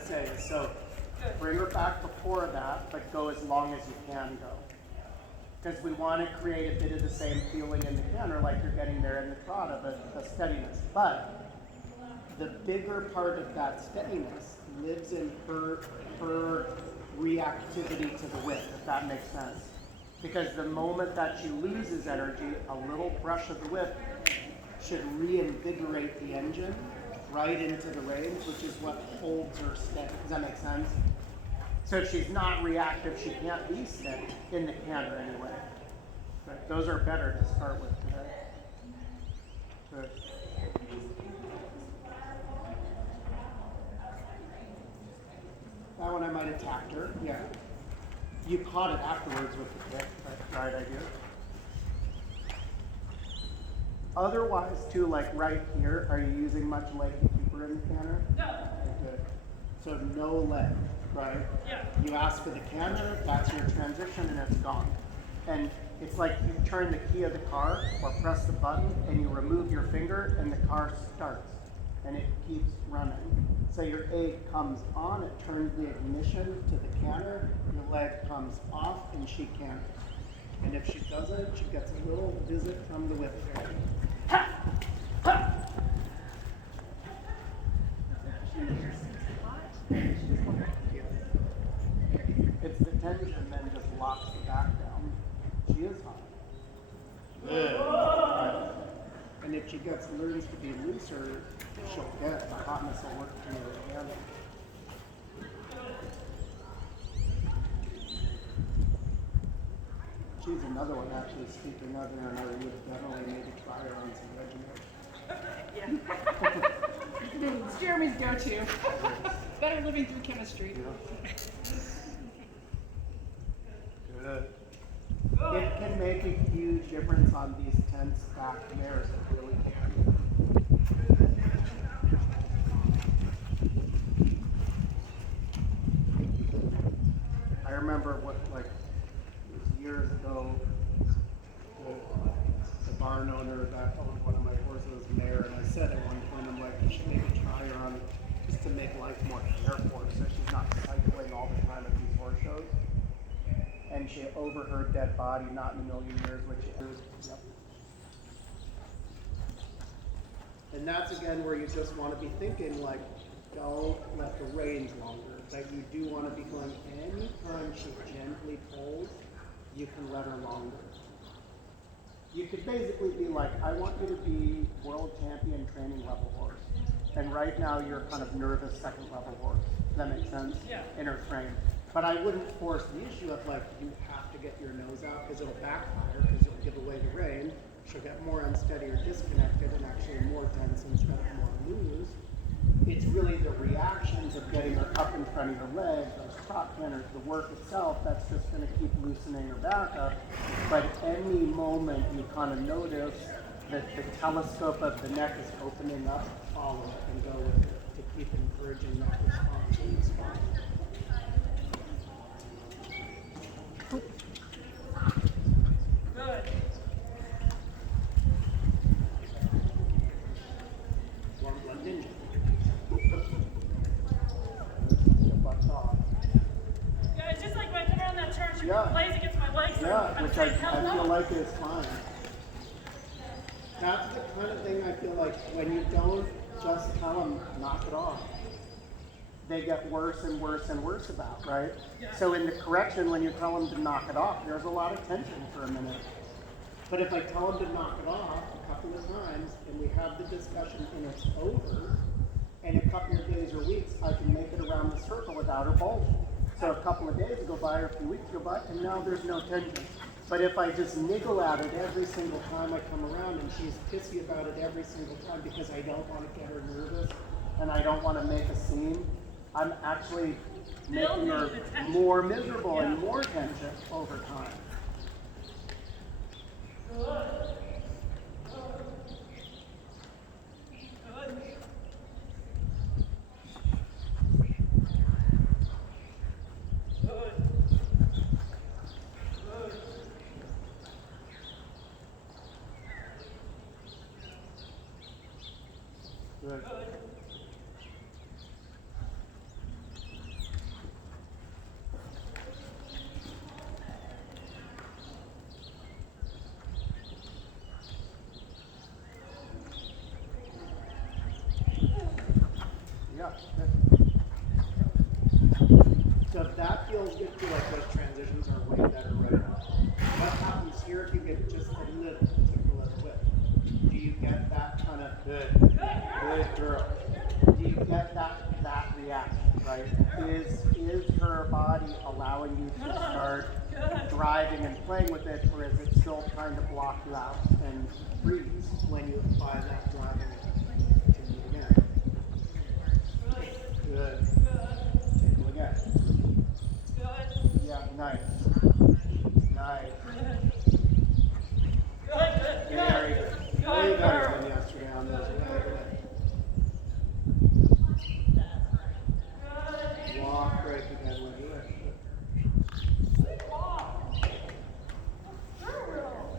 say is, so bring her back before that, but go as long as you can go. Because we want to create a bit of the same feeling in the canter like you're getting there in the trot of a steadiness. But the bigger part of that steadiness lives in her reactivity to the whip, if that makes sense. Because the moment that she loses energy, a little brush of the whip should reinvigorate the engine right into the reins, which is what holds her steady. Does that make sense? So if she's not reactive, she can't be steady in the canter anyway. But those are better to start with today. Good. That one I might have tapped her. Yeah. You caught it afterwards with the kick. That's the right idea. Otherwise, too, like right here, are you using much leg to keep her in the canter? No. Okay, good. So no leg, right? Yeah. You ask for the canter, that's your transition, and it's gone. And it's like you turn the key of the car or press the button and you remove your finger and the car starts and it keeps running. So your egg comes on, it turns the ignition to the canter, your leg comes off and she canters. And if she doesn't, she gets a little visit from the whip fairy. Ha! Ha! It's the tension then just locks the back down. She is hot. Good. And if she learns to be looser, she'll get the hotness will work through her hand. She's another one actually, speaking of her, and I would definitely need to try her on some regiment. Yeah. It's Jeremy's go-to. Better living through chemistry. Yeah. Good. It can make a huge difference on these tense back mares. It really can. I remember what, like, it was years ago, the barn owner that owned one of my horses, mare, and I said at one point, I'm like, you should maybe try her on just to make life more fair for her so she's not cycling all the time at these horse shows. And she overheard dead body, not in a million years, which is, yep. And that's again where you just want to be thinking like, don't let the reins longer. That you do want to be going, anytime she gently pulls, you can let her longer. You could basically be like, I want you to be world champion training level horse. And right now you're kind of nervous second level horse. Does that make sense? Yeah. In her frame. But I wouldn't force the issue of like, you have to get your nose out because it'll backfire because you'll give away the rein. She'll get more unsteady or disconnected and actually more tense instead of more loose. It's really the reactions of getting her up in front of her leg, those top canters, the work itself, that's just going to keep loosening her back up. But any moment you kind of notice that the telescope of the neck is opening up, follow it and go with it to keep encouraging that response in the spine. Good. One ninja. Your butt's off. Yeah, it's just like when I come around that turn, she Yeah. plays against my legs. So Yeah, I'm which saying, I hello. feel like is fine. That's the kind of thing I feel like when you don't just tell them, knock it off, they get worse and worse and worse about, right? Yeah. So in the correction, when you tell them to knock it off, there's a lot of tension for a minute. But if I tell them to knock it off a couple of times and we have the discussion and it's over, in a couple of days or weeks, I can make it around the circle without her bulging. So a couple of days go by or a few weeks go by and now there's no tension. But if I just niggle at it every single time I come around and she's pissy about it every single time because I don't want to get her nervous and I don't want to make a scene, I'm actually making her more miserable and more tension over time. Good. Good. feel like those transitions are way better right now. What happens here if you get just a little tickle of the whip? Do you get that kind of good girl? Do you get that reaction, right? Is her body allowing you to start driving and playing with it, or is it still trying to block you out and freeze when you apply that driving? Tickle again. Good. Tickle again. Yeah, nice. Nice. Very good. Way better than yesterday on those. Very good. Walk break again when you wish.